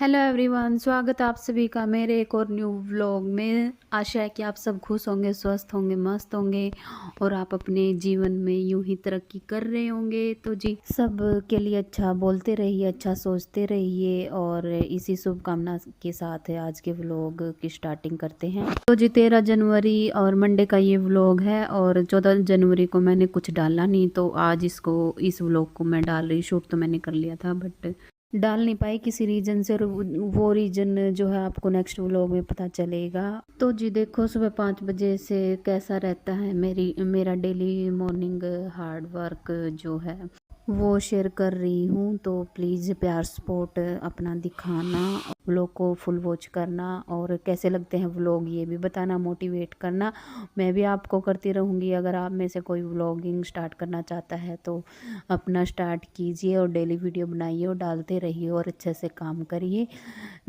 Hello everyone, स्वागत है आप सभी का मेरे एक और न्यू व्लॉग में। आशा है कि आप सब खुश होंगे, स्वस्थ होंगे, मस्त होंगे और आप अपने जीवन में यूं ही तरक्की कर रहे होंगे। तो जी, सब के लिए अच्छा बोलते रहिए, अच्छा सोचते रहिए और इसी शुभकामना के साथ आज के व्लॉग की स्टार्टिंग करते हैं। तो जी 13 जनवरी और मंडे का ये व्लॉग है और 14 जनवरी को मैंने कुछ डाला नहीं, तो आज इस व्लॉग को मैं डाल रही। शूट तो मैंने कर लिया था बट डाल नहीं पाई किसी रीजन से, और वो रीजन जो है आपको नेक्स्ट व्लॉग में पता चलेगा। तो जी देखो, सुबह 5 बजे से कैसा रहता है मेरा डेली मॉर्निंग हार्ड वर्क जो है वो शेयर कर रही हूँ। तो प्लीज़ प्यार सपोर्ट अपना दिखाना, व्लॉग को फुल वॉच करना और कैसे लगते हैं व्लॉग ये भी बताना, मोटिवेट करना। मैं भी आपको करती रहूँगी। अगर आप में से कोई व्लॉगिंग स्टार्ट करना चाहता है तो अपना स्टार्ट कीजिए और डेली वीडियो बनाइए और डालते रहिए और अच्छे से काम करिए।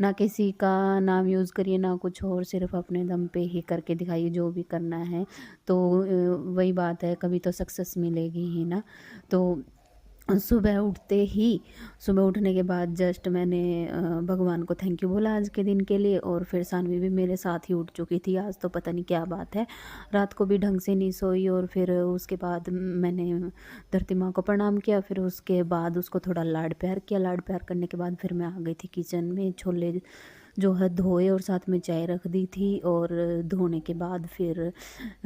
ना किसी का नाम यूज़ करिए ना कुछ और, सिर्फ अपने दम पे ही करके दिखाइए जो भी करना है। तो वही बात है, कभी तो सक्सेस मिलेगी ही ना। तो सुबह उठने के बाद जस्ट मैंने भगवान को थैंक यू बोला आज के दिन के लिए। और फिर सानवी भी मेरे साथ ही उठ चुकी थी। आज तो पता नहीं क्या बात है, रात को भी ढंग से नहीं सोई। और फिर उसके बाद मैंने धरती माँ को प्रणाम किया, फिर उसके बाद उसको थोड़ा लाड प्यार किया। लाड प्यार करने के बाद फिर मैं आ गई थी किचन में। छोले जो है धोए और साथ में चाय रख दी थी, और धोने के बाद फिर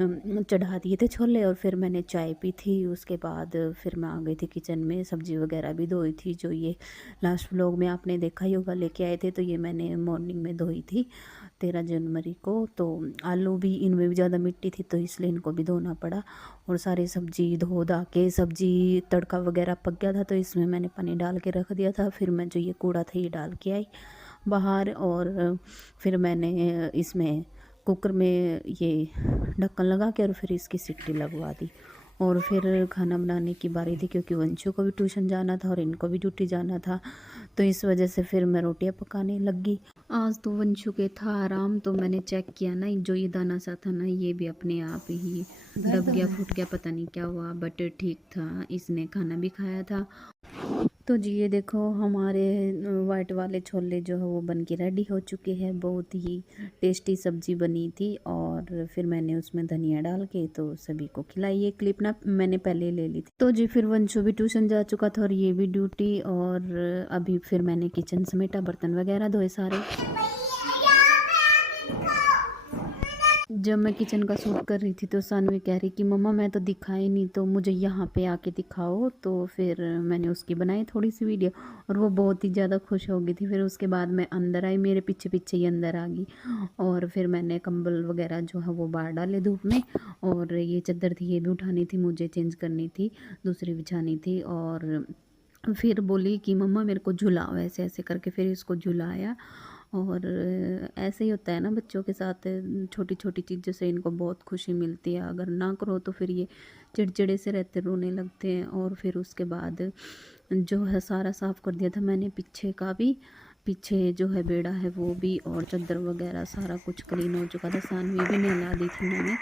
चढ़ा दिए थे छोले और फिर मैंने चाय पी थी। उसके बाद फिर मैं आ गई थी किचन में। सब्ज़ी वगैरह भी धोई थी, जो ये लास्ट व्लॉग में आपने देखा ही होगा लेके आए थे, तो ये मैंने मॉर्निंग में धोई थी 13 जनवरी को। तो आलू भी, इनमें भी ज़्यादा मिट्टी थी तो इसलिए इनको भी धोना पड़ा। और सारी सब्ज़ी धो धा के, सब्ज़ी तड़का वगैरह पक गया था तो इसमें मैंने पानी डाल के रख दिया था। फिर मैं जो ये कूड़ा था ये डाल के आई बाहर, और फिर मैंने इसमें कुकर में ये ढक्कन लगा के और फिर इसकी सीटी लगवा दी। और फिर खाना बनाने की बारी थी, क्योंकि वंशु को भी ट्यूशन जाना था और इनको भी ड्यूटी जाना था, तो इस वजह से फिर मैं रोटियां पकाने लगी। आज तो वंशु के था आराम, तो मैंने चेक किया ना, जो ये दाना सा था ना ये भी अपने आप ही दब गया, फूट गया, पता नहीं क्या हुआ, बट ठीक था। इसने खाना भी खाया था। तो जी ये देखो, हमारे वाइट वाले छोले जो है वो बन के रेडी हो चुके हैं। बहुत ही टेस्टी सब्जी बनी थी और फिर मैंने उसमें धनिया डाल के तो सभी को खिलाई। ये क्लिप ना मैंने पहले ले ली थी। तो जी फिर वंशु भी ट्यूशन जा चुका था और ये भी ड्यूटी। और अभी फिर मैंने किचन समेटा, बर्तन वगैरह धोए सारे। जब मैं किचन का शूट कर रही थी तो सानवी कह रही कि मम्मा मैं तो दिखाई नहीं, तो मुझे यहाँ पे आके दिखाओ। तो फिर मैंने उसकी बनाई थोड़ी सी वीडियो और वो बहुत ही ज़्यादा खुश हो गई थी। फिर उसके बाद मैं अंदर आई, मेरे पीछे पीछे ही अंदर आ गई और फिर मैंने कंबल वगैरह जो है वो बाहर डाले धूप में। और ये चादर थी ये भी उठानी थी, मुझे चेंज करनी थी, दूसरी बिछानी थी। और फिर बोली कि मम्मा मेरे को झुलाओ, ऐसे ऐसे करके फिर इसको झुलाया। और ऐसे ही होता है ना बच्चों के साथ, छोटी छोटी चीज़ों से इनको बहुत खुशी मिलती है। अगर ना करो तो फिर ये चिड़चिड़े से रहते, रोने लगते हैं। और फिर उसके बाद जो है सारा साफ़ कर दिया था मैंने, पीछे का भी, पीछे जो है बेड़ा है वो भी, और चादर वगैरह सारा कुछ क्लीन हो चुका था। सानवी भी नहला दी थी मैंने,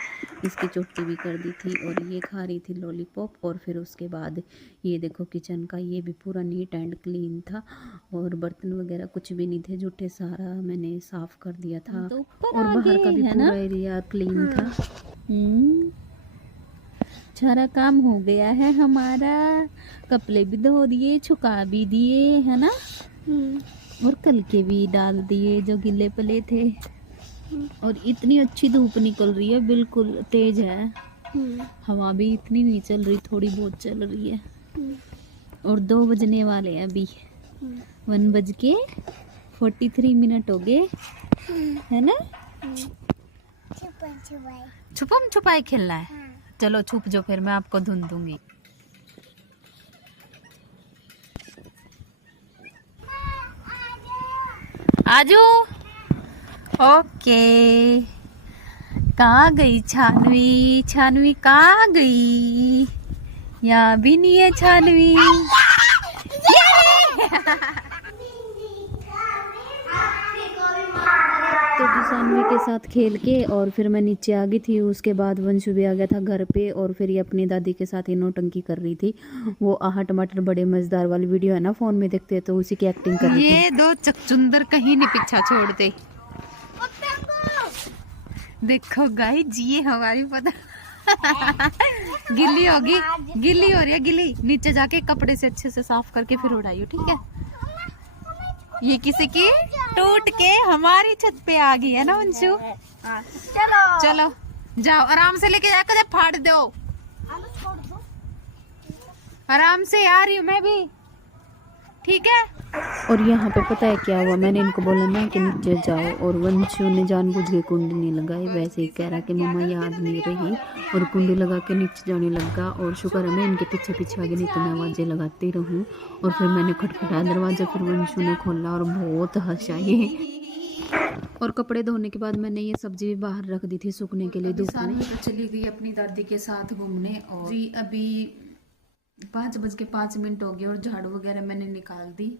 इसकी चोटी भी कर दी थी। और ये खा रही थी लॉलीपॉप। और फिर उसके बाद ये देखो किचन का ये भी पूरा नीट एंड क्लीन था और बर्तन वगैरह कुछ भी नहीं थे जूठे, सारा मैंने साफ़ कर दिया था। तो और बाहर का भी पूरा एरिया क्लीन था। सारा काम हो गया है हमारा, कपड़े भी धो दिए, छुका भी दिए है ना, और कल के भी डाल दिए जो गिले पले थे। और इतनी अच्छी धूप निकल रही है, बिल्कुल तेज है। हवा भी इतनी नहीं चल रही, थोड़ी बहुत चल रही है। और 2 बजने वाले हैं अभी, 1:43 हो गए है ना। छुपम छुपाई खेलना है, चलो छुप जो, फिर मैं आपको धुन दूंगी। आजू ओके। कहाँ गई छानवी? छानवी कहाँ गई? यहाँ भी नहीं है छानवी। तो सानवी के साथ खेल के और फिर मैं नीचे आ गई थी। उसके बाद वंशु भी आ गया था घर पे और फिर ये अपनी दादी के साथ ही नौटंकी कर रही थी। वो आहा टमाटर बड़े मजेदार वाली वीडियो है ना, फोन में देखते हैं, तो उसी की एक्टिंग कर रही थी। ये दो चकचुंदर कहीं नहीं पीछा छोड़ते। देखो गाइस, ये हमारी पता गिल्ली होगी, गिल्ली हो रही है, गिल्ली। नीचे जाके कपड़े से अच्छे से साफ करके फिर उड़ाइयो, ठीक है। ये किसी की टूट के हमारी छत पे आ गई है ना वंशु। चलो जाओ, आराम से लेके जाकर फाड़ दो। आराम से आ रही हूँ मैं भी, ठीक है। और यहाँ पे पता है क्या हुआ, मैंने इनको बोला ना कि नीचे जाओ और वंशु ने जानबूझ के कुंडी नहीं लगाई। वैसे ही कह रहा कि मम्मा याद नहीं रही और कुंडी लगा के नीचे जाने लगा। और शुक्र है मैं इनके पीछे पीछे आ गई, नहीं तो मैं आवाज़ें लगाती रहूँ। और फिर मैंने खटखटाया दरवाज़ा, फिर वंशु ने खोला और बहुत हंसा ये। और कपड़े धोने के बाद मैंने ये सब्जी भी बाहर रख दी थी सूखने के लिए धूप में। तो चली गई अपनी दादी के साथ घूमने और अभी 5:05 हो गए और झाड़ू वगैरह मैंने निकाल दी।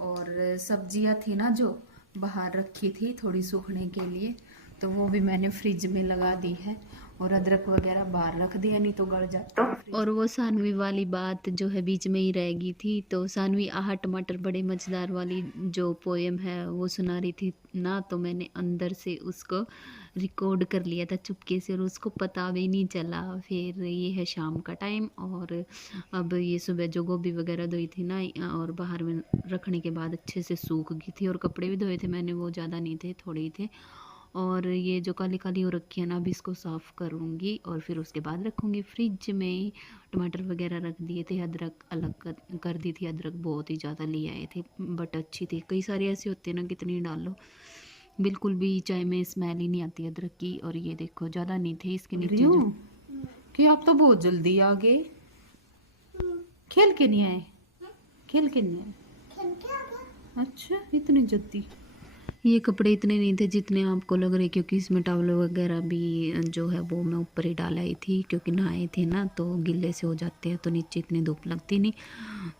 और सब्जियां थी ना जो बाहर रखी थी थोड़ी सूखने के लिए, तो वो भी मैंने फ्रिज में लगा दी है। और अदरक वगैरह बाहर रख दिया, नहीं तो गल जाता। और वो सानवी वाली बात जो है बीच में ही रह गई थी। तो सानवी आहा टमाटर बड़े मजेदार वाली जो पोएम है वो सुना रही थी ना, तो मैंने अंदर से उसको रिकॉर्ड कर लिया था चुपके से और उसको पता भी नहीं चला। फिर ये है शाम का टाइम और अब ये सुबह जो गोभी वगैरह धोई थी ना और बाहर में रखने के बाद अच्छे से सूख गई थी। और कपड़े भी धोए थे मैंने, वो ज़्यादा नहीं थे, थोड़े ही थे। और ये जो काली काली हो रखी है ना, अभी इसको साफ़ करूँगी और फिर उसके बाद रखूँगी फ्रिज में। टमाटर वगैरह रख दिए थे, अदरक अलग कर दी थी। अदरक बहुत ही ज़्यादा ले आए थे बट अच्छी थी। कई सारे ऐसे होते हैं ना, कितनी डालो बिल्कुल भी चाय में स्मेल ही नहीं आती अदरक की। और ये देखो ज़्यादा नहीं थे इसके नीचे जो कि आप तो बहुत जल्दी आ गए। खेल के नहीं आए, खेल के नहीं आए। अच्छा, इतनी जल्दी। ये कपड़े इतने नहीं थे जितने आपको लग रहे, क्योंकि इसमें टॉवल वगैरह भी जो है वो मैं ऊपर ही डाल आई थी, क्योंकि नहाए थे ना तो गिल्ले से हो जाते हैं, तो नीचे इतनी धूप लगती नहीं,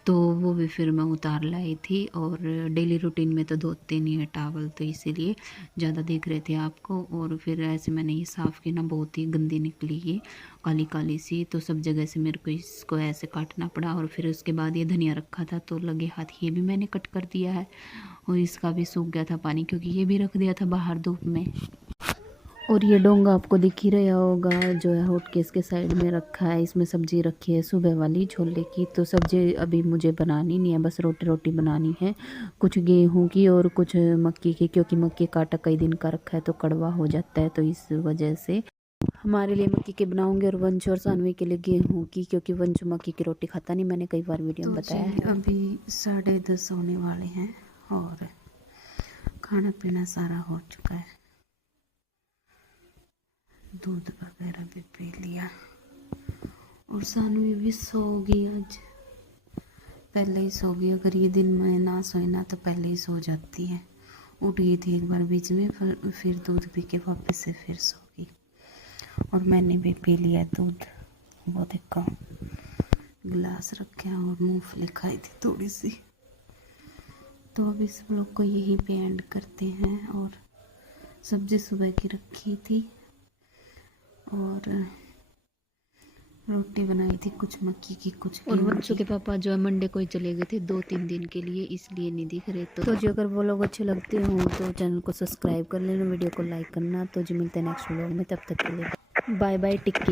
तो वो भी फिर मैं उतार लाई थी। और डेली रूटीन में तो धोते नहीं है टॉवल, तो इसीलिए ज़्यादा दिख रहे थे आपको। और फिर ऐसे मैंने ये साफ़ की ना, बहुत ही गंदी निकली ये काली काली सी, तो सब जगह से मेरे को इसको ऐसे काटना पड़ा। और फिर उसके बाद ये धनिया रखा था तो लगे हाथ ये भी मैंने कट कर दिया है। और इसका भी सूख गया था पानी, क्योंकि ये भी रख दिया था बाहर धूप में। और ये डोंगा आपको दिख ही रहा होगा जो है हॉटकेस के साइड में रखा है, इसमें सब्जी रखी है सुबह वाली छोले की। तो सब्जी अभी मुझे बनानी नहीं है, बस रोटी बनानी है, कुछ गेहूं की और कुछ मक्की की, क्योंकि मक्की का आटा कई दिन का रखा है तो कड़वा हो जाता है, तो इस वजह से हमारे लिए मक्की के बनाऊंगी और वंश और सानवी के लिए गेहूं की, क्योंकि वंश मक्की की रोटी खाता नहीं, मैंने कई बार वीडियो में बताया है। अभी 10:30 होने वाले हैं और खाना पीना सारा हो चुका है, दूध वगैरह भी पी लिया। और सानवी भी सो गई, आज पहले ही सो गई। अगर ये दिन में ना सोए ना तो पहले ही सो जाती है। उठ गई थी एक बार बीच में, फिर दूध पी के वापस से फिर सो गई। और मैंने भी पी लिया दूध, वो देखो गिलास रखे और मूंगफली खाई थी थोड़ी सी। तो अभी सब लोग को यहीं पे एंड करते हैं। और सब्जी सुबह की रखी थी और रोटी बनाई थी, कुछ मक्की की कुछ। और बच्चों के पापा जो है मंडे को ही चले गए थे 2-3 दिन के लिए, इसलिए नहीं दिख रहे। तो जो अगर वो लोग अच्छे लगते हों तो चैनल को सब्सक्राइब कर लेना, वीडियो को लाइक करना। तो जो मिलते हैं नेक्स्ट व्लॉग में, तब तक के लिए बाय बाय, टेक केयर।